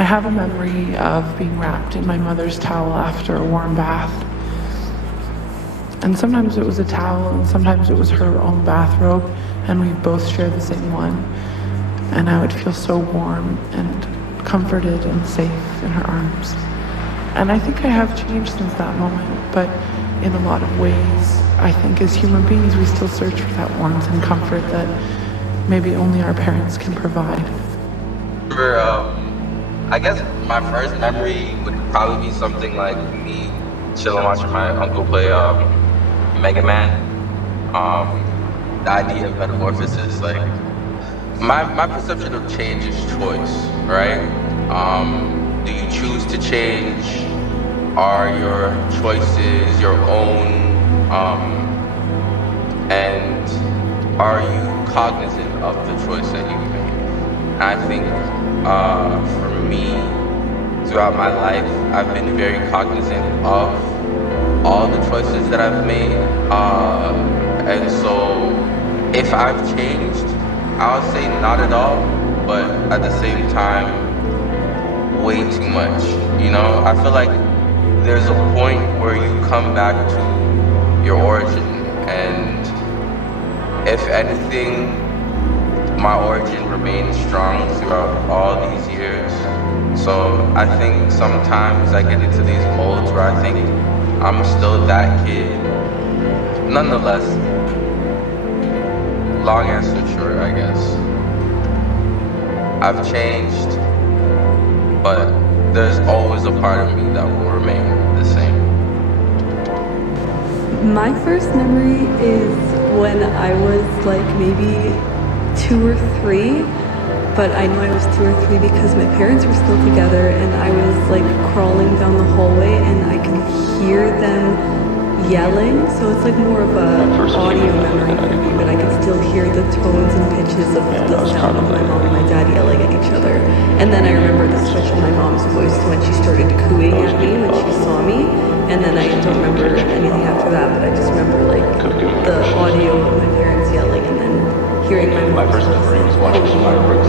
I have a memory of being wrapped in my mother's towel after a warm bath. And sometimes it was a towel, and sometimes it was her own bathrobe, and we both shared the same one. And I would feel so warm and comforted and safe in her arms. And I think I have changed since that moment, but in a lot of ways, I think as human beings, we still search for that warmth and comfort that maybe only our parents can provide. I guess my first memory would probably be something like me chilling watching my uncle play Mega Man. The idea of metamorphosis, like my perception of change is choice, right? Do you choose to change? Are your choices your own? And are you cognizant of the choice that you made? And I think for me, throughout my life, I've been very cognizant of all the choices that I've made. And so if I've changed, I would say not at all, but at the same time, way too much. You know, I feel like there's a point where you come back to your origin, and if anything, my origin remains strong throughout all these years. So I think sometimes I get into these molds where I think I'm still that kid. Nonetheless, long answer short, I guess, I've changed, but there's always a part of me that will remain the same. My first memory is when I was like maybe 2 or 3, but I know I was 2 or 3 because my parents were still together, and I was like crawling down the hallway and I could hear them yelling. So it's like more of a audio memory for me, but I could still hear the tones and pitches of the sound of my mom and my dad yelling at each other. And then I remember the switch in my mom's voice when she started cooing at me when she saw me. And then I don't remember anything after that, but I just remember like the audio of my parents yelling and then hearing my mom's voice. My first memory was watching fireworks.